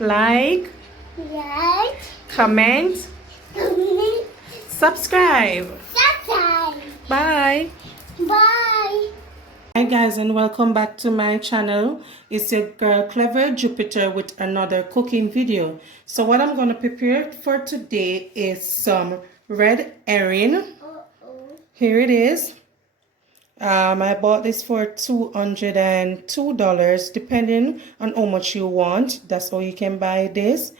like, comment, subscribe. Bye. Bye. Hi guys, and welcome back to my channel. It's your girl Clever Jupiter with another cooking video. So what I'm going to prepare for today is some red herring. Here it is. I bought this for $202, depending on how much you want. That's how you can buy this.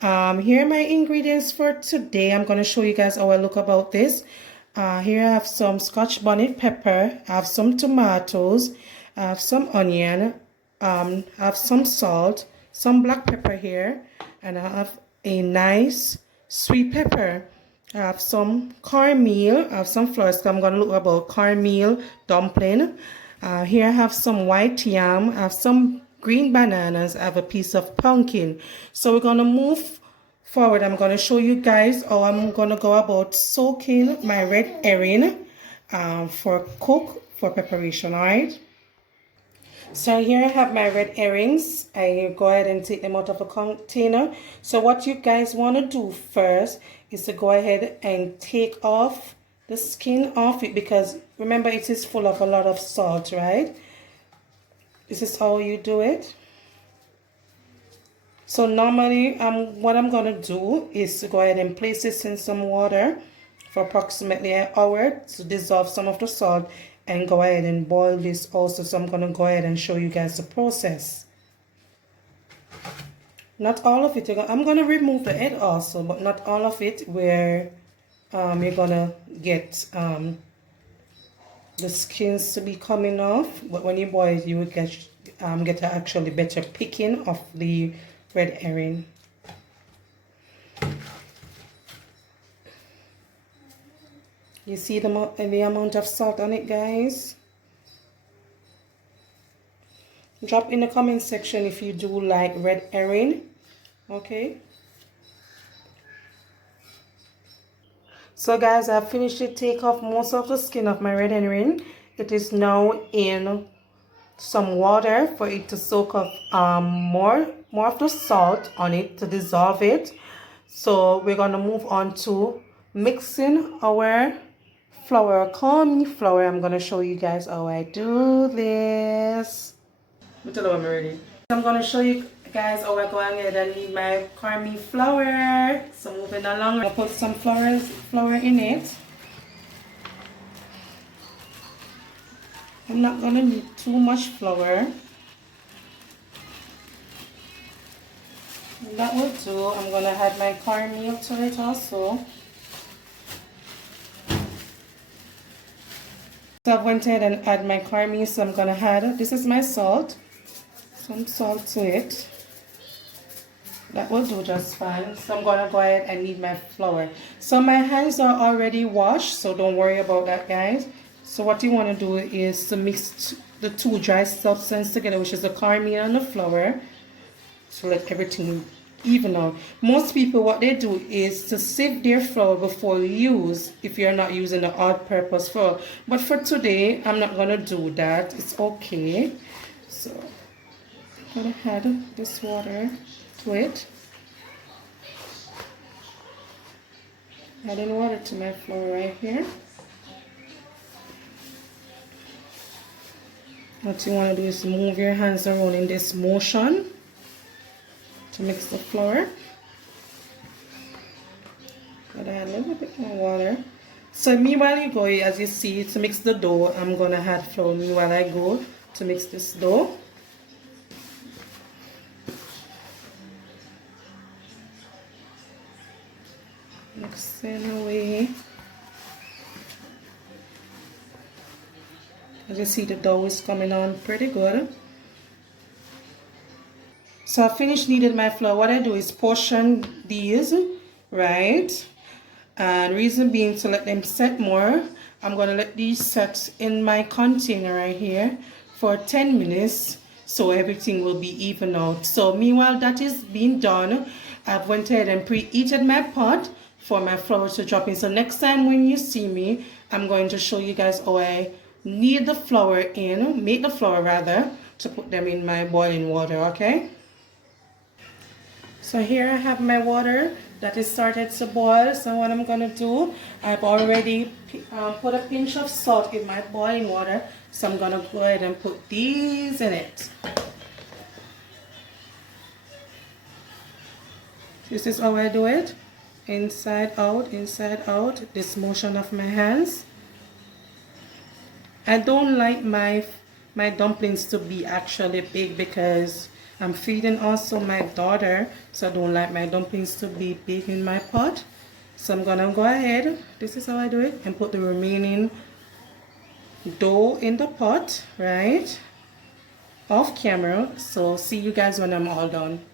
Here are my ingredients for today. I'm going to show you guys how I look about this. Here I have some Scotch bonnet pepper. I have some tomatoes. I have some onion. I have some salt, some black pepper here, and I have a nice sweet pepper. I have some cornmeal. I have some flour, so I'm going to look about cornmeal dumpling. Here I have some white yam. I have some green bananas. I have a piece of pumpkin. So we're going to move forward. I'm going to show you guys how I'm going to go about soaking my red herring for preparation. All right. So here I have my red herrings. I go ahead and take them out of a container. So what you guys want to do first is to go ahead and take off the skin off it, because remember it is full of a lot of salt, right? This is how you do it. So normally what I'm going to do is to go ahead and place this in some water for approximately an hour to dissolve some of the salt, and go ahead and boil this also. So I'm going to go ahead and show you guys the process. Not all of it. I'm going to remove the head also, but not all of it, where you're going to get the skins to be coming off. But when you boil it, you will get actually better picking of the red herring. You see the amount of salt on it, guys? Drop in the comment section if you do like red herring. Okay. So guys, I've finished to take off most of the skin of my red herring. It is now in some water for it to soak up more of the salt on it to dissolve it. So we're going to move on to mixing our flour, corn flour. I'm going to show you guys how I do this. I'm ready. I'm going to show you guys how I go ahead and need my cornmeal flour. So moving along, I'm going to put some flour in it. I'm not going to need too much flour. And that will do. I'm going to add my cornmeal to it also. So I went ahead and add my cornmeal, so I'm going to add, this is my salt, some salt to it. That will do just fine. So I'm going to go ahead and knead my flour. So my hands are already washed, so don't worry about that, guys. So what you want to do is to mix the two dry substances together, which is the cornmeal and the flour, to let everything even out. Most people, what they do is to sieve their flour before use, if you're not using the all-purpose flour. But for today, I'm not going to do that. It's okay. So I'm going to add this water to it. Adding water to my flour right here. What you want to do is move your hands around in this motion to mix the flour. Gotta add a little bit more water. So meanwhile you go, as you see, to mix the dough, I'm gonna add flour meanwhile I go to mix this dough. Mixing away. As you see, the dough is coming on pretty good. So I finished kneading my flour. What I do is portion these, right? And reason being to let them set more. I'm going to let these set in my container right here for 10 minutes so everything will be even out. So meanwhile that is being done, I've went ahead and preheated my pot for my flour to drop in. So next time when you see me, I'm going to show you guys how I knead the flour in, make the flour rather, to put them in my boiling water, okay? So here I have my water that is started to boil. So what I'm gonna do, I've already put a pinch of salt in my boiling water. So I'm gonna go ahead and put these in it. This is how I do it. Inside out, this motion of my hands. I don't like my dumplings to be actually big because I'm feeding also my daughter, so I don't like my dumplings to be big in my pot. So I'm gonna go ahead, this is how I do it, and put the remaining dough in the pot, right, off camera. So see you guys when I'm all done.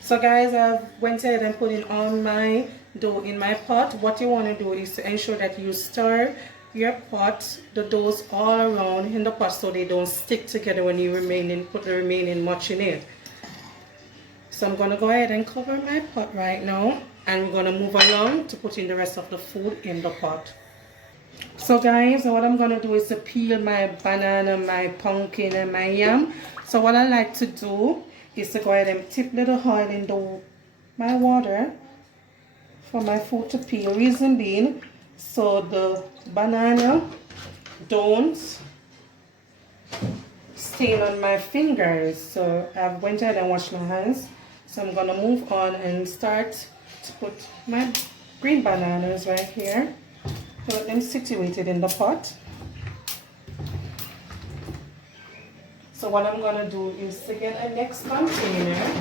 So guys, I went ahead and put in all my dough in my pot. What you want to do is to ensure that you stir your pot, the doughs all around in the pot so they don't stick together when you put the remaining much in it. So I'm going to go ahead and cover my pot right now. And I'm going to move along to put in the rest of the food in the pot. So guys, what I'm going to do is to peel my banana, my pumpkin and my yam. So what I like to do is to go ahead and tip little oil into my water for my food to peel. Reason being, so the banana don't stain on my fingers. So I've went ahead and washed my hands. So I'm gonna move on and start to put my green bananas right here. Put them situated in the pot. So what I'm gonna do is to get a next container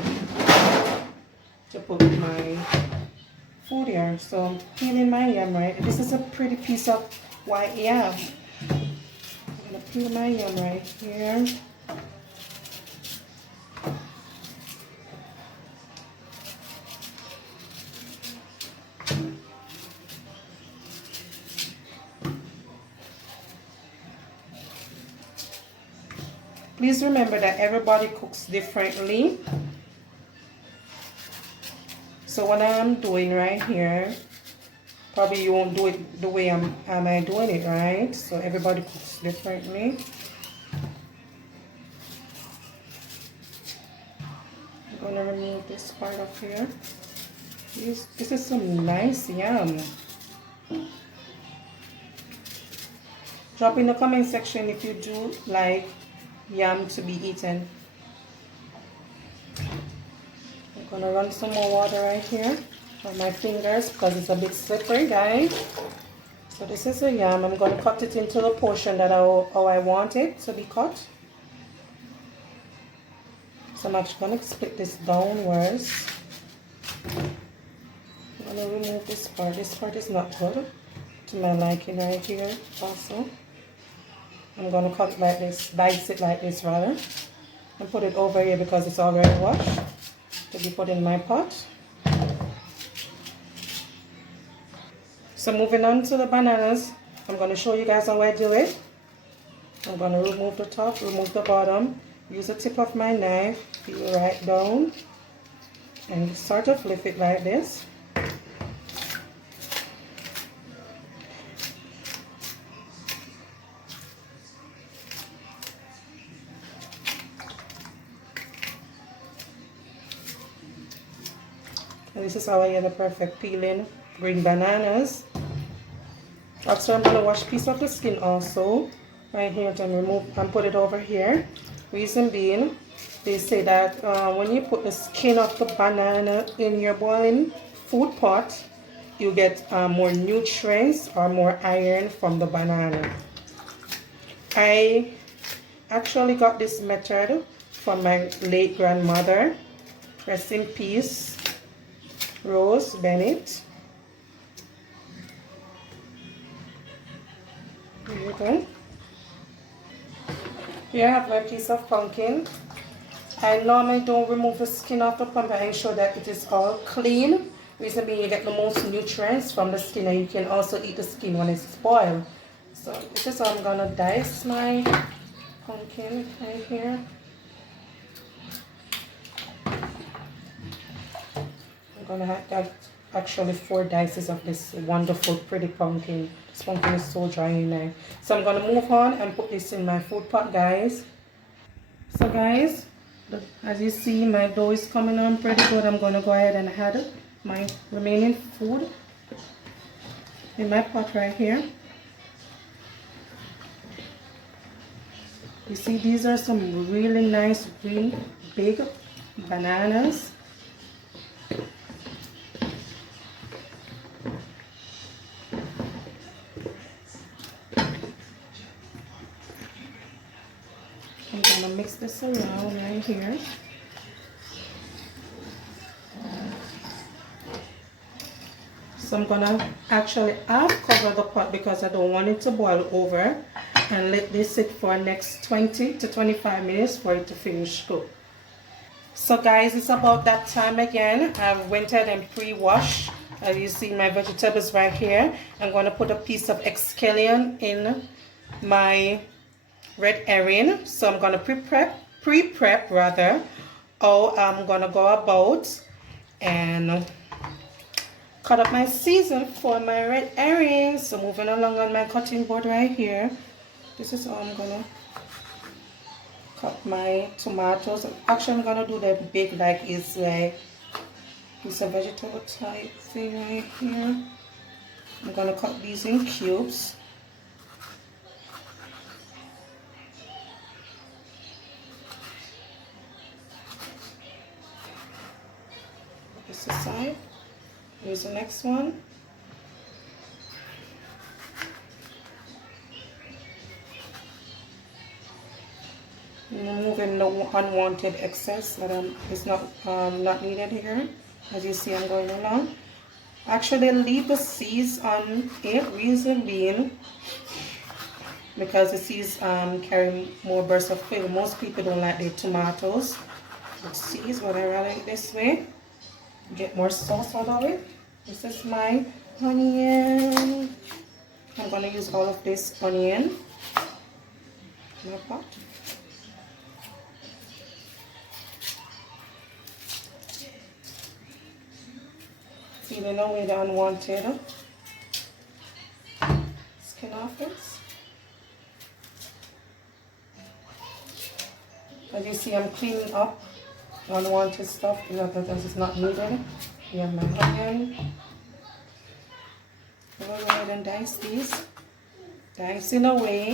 to put my food here. So I'm peeling my yam, right? This is a pretty piece of white yam. I'm gonna peel my yam right here. Please remember that everybody cooks differently. So what I'm doing right here, probably you won't do it the way am I doing it, right? So everybody cooks differently. I'm gonna remove this part of here. This is some nice yam. Drop in the comment section if you do like yam to be eaten. I'm gonna run some more water right here on my fingers because it's a bit slippery, guys. So this is a yam. I'm gonna cut it into the portion that how I want it to be cut. So I'm actually gonna split this downwards. I'm gonna remove this part. This part is not good to my liking right here also. I'm going to cut it like this, dice it like this rather, and put it over here because it's already washed to be put in my pot. So moving on to the bananas, I'm going to show you guys how I do it. I'm going to remove the top, remove the bottom, use the tip of my knife, peel right down, and sort of lift it like this. And this is how I get the perfect peeling green bananas. Also, I'm going to wash a piece of the skin also right here and remove and put it over here. Reason being, they say that when you put the skin of the banana in your boiling food pot, you get more nutrients or more iron from the banana. I actually got this method from my late grandmother. Rest in peace, Rose Bennett. Here you go. Here I have my piece of pumpkin. I normally don't remove the skin off the pumpkin. I ensure that it is all clean. Reason being, you get the most nutrients from the skin, and you can also eat the skin when it's spoiled. So this is how I'm gonna dice my pumpkin right here. I'm gonna have actually 4 dices of this wonderful pretty pumpkin. This pumpkin is so dry in there. So I'm gonna move on and put this in my food pot, guys. So guys, As you see, my dough is coming on pretty good. I'm going to go ahead and add my remaining food in my pot right here. You see, these are some really nice green big bananas. I'm going to mix this around right here. So I'm going to actually half cover the pot because I don't want it to boil over, and let this sit for next 20 to 25 minutes for it to finish cook. So guys, it's about that time again. I've went ahead and pre-washed. As you see, my vegetables right here. I'm going to put a piece of escollion in my red herring. So I'm going to pre-prep rather, how I'm going to go about and cut up my season for my red herrings. So moving along on my cutting board right here. This is how I'm going to cut my tomatoes. Actually, I'm gonna do that big, like it's like it's a vegetable type thing right here. I'm gonna cut these in cubes. This aside. Here's the next one. Removing the unwanted excess that is not needed here. As you see, I'm going along. Actually, leave the seeds on it, reason being because the seeds carry more bursts of flavor. Most people don't like their tomatoes with seeds, but I rather it this way. Get more sauce out of it. This is my onion. I'm going to use all of this onion in my pot. Peeling away the unwanted skin off this. As you see, I'm cleaning up unwanted stuff because it's not needed. Here, my onion. Go ahead and dice these. Dicing away.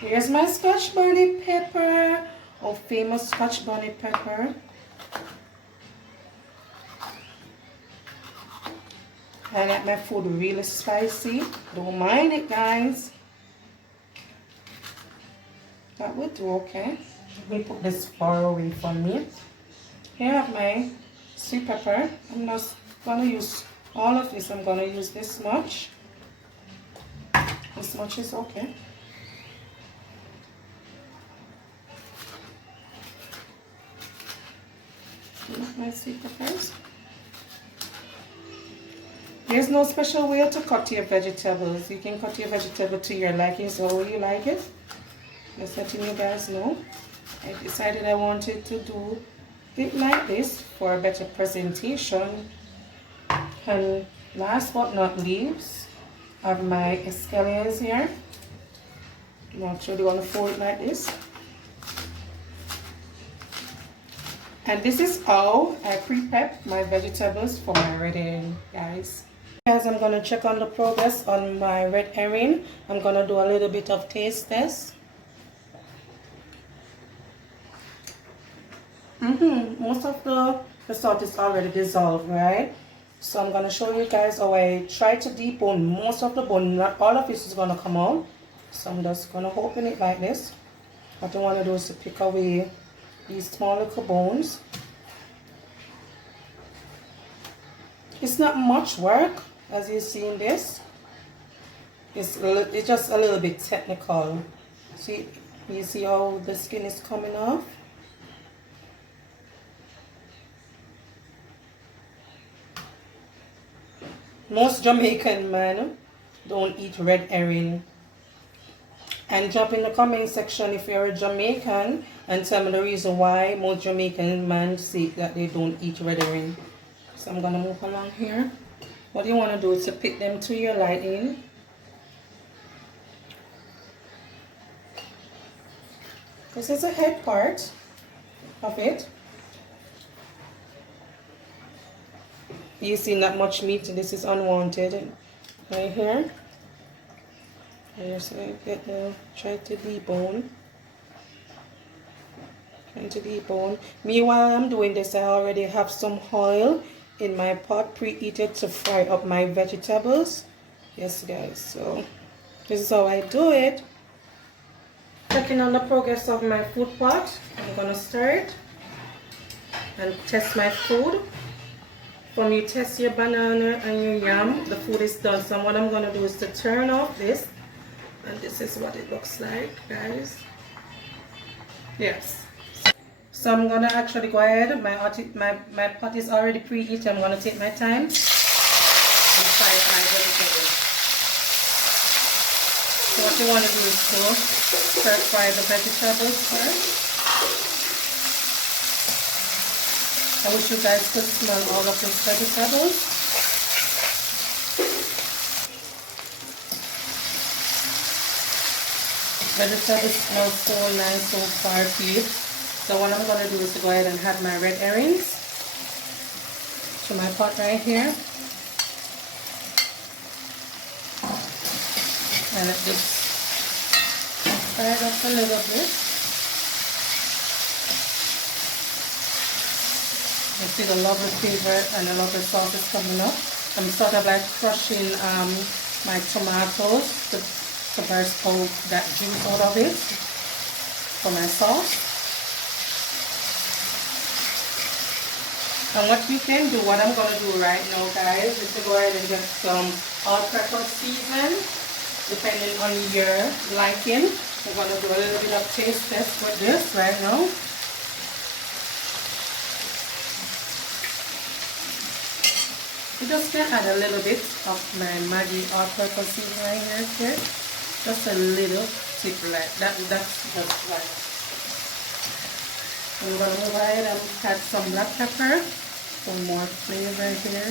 Here's my Scotch bonnet pepper, our famous Scotch bonnet pepper. I like my food really spicy. Don't mind it, guys. That would do okay. Let me put this far away from me. Here I have my sweet pepper. I'm just gonna use all of this. I'm gonna use this much. This much is okay. My sweet peppers. There's no special way to cut your vegetables. You can cut your vegetable to your liking, so you like it. Just letting you guys know. I decided I wanted to do it like this for a better presentation. And last but not least, I have my escollions here. I'm actually going to fold it like this. And this is how I pre-prep my vegetables for my red herring, guys. Guys, I'm going to check on the progress on my red herring. I'm going to do a little bit of taste test. Most of the salt is already dissolved, right? So I'm going to show you guys how I try to debone most of the bone. Not all of it is going to come out. So I'm just going to open it like this. What I want to do is to pick away these small little bones. It's not much work, as you see in this. It's just a little bit technical. See, you see how the skin is coming off? Most Jamaican men don't eat red herring. And drop in the comment section if you're a Jamaican and tell me the reason why most Jamaican men say that they don't eat red herring. So I'm gonna move along here. What you want to do is to pick them to your lighting. This is a head part of it. You see not much meat, this is unwanted right here. So get the try to debone. Trying to debone. Meanwhile I'm doing this, I already have some oil in my pot preheated to fry up my vegetables. Yes guys, so this is how I do it. Checking on the progress of my food pot. I'm gonna stir it and test my food. From you test your banana and your yam, the food is done. So what I'm gonna do is to turn off this, and this is what it looks like, guys. Yes. So I'm gonna actually go ahead. My pot is already preheated. I'm gonna take my time and fry my vegetables. So what you want to do is to first fry the vegetables first. I wish you guys could smell all of these vegetables. Vegetables smell so nice, so far deep. So what I'm going to do is to go ahead and add my red herrings to my pot right here. And let this fry it up a little bit. You see the lovely flavor and the lovely sauce is coming up. I'm sort of like crushing my tomatoes to burst out that juice out of it for my sauce. And what you can do, what I'm going to do right now guys, is to go ahead and get some all-purpose season, depending on your liking. We're going to do a little bit of taste test with this right now. You just can add a little bit of my Maggi all-purpose season right here. Just a little tip like that. That's just right. I'm going to move ahead and add some black pepper for more flavor here.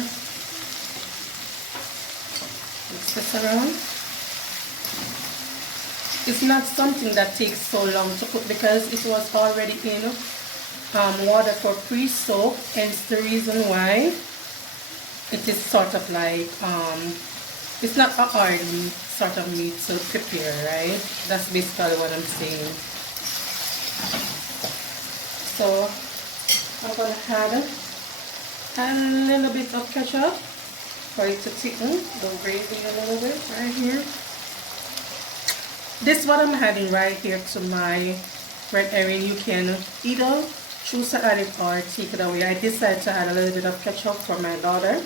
Mix this around. It's not something that takes so long to cook because it was already in water for pre-soak, hence the reason why it is sort of like, it's not a hard sort of meat to prepare, right? That's basically what I'm saying. So I'm going to add a little bit of ketchup for it to thicken the gravy a little bit right here. This is what I'm adding right here to my red herring. You can either choose to add it or take it away. I decided to add a little bit of ketchup for my daughter.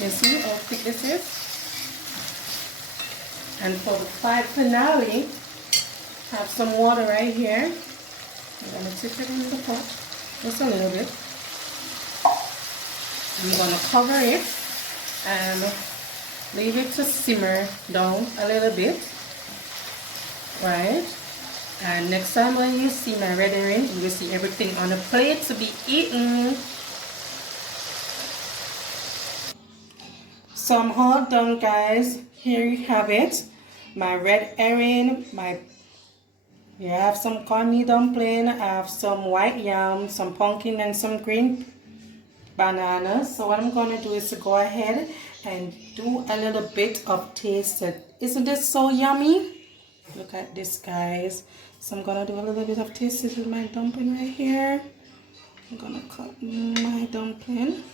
You see how thick this is? And for the finale, I have some water right here. I'm going to tip it in the pot just a little bit. I'm going to cover it and leave it to simmer down a little bit. Right? And next time when you see my red herring, you will see everything on the plate to be eaten. So I'm all done guys. Here you have it. My red herring, here I have some cornmeal dumpling, I have some white yam, some pumpkin and some green bananas. So what I'm going to do is to go ahead and do a little bit of taste. Isn't this so yummy? Look at this guys. So I'm going to do a little bit of taste with my dumpling right here. I'm going to cut my dumpling.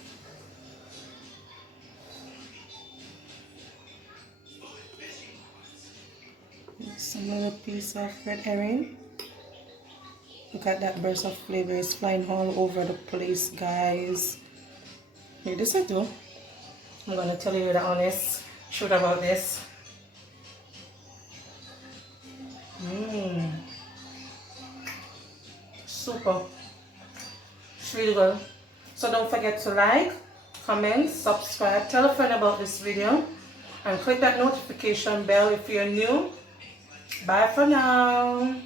Some little piece of red herring. Look at that burst of flavor. It's flying all over the place, guys. Here, this I do. I'm going to tell you the honest truth about this. Super. It's really good. So don't forget to like, comment, subscribe, tell a friend about this video, and click that notification bell if you're new. Bye for now.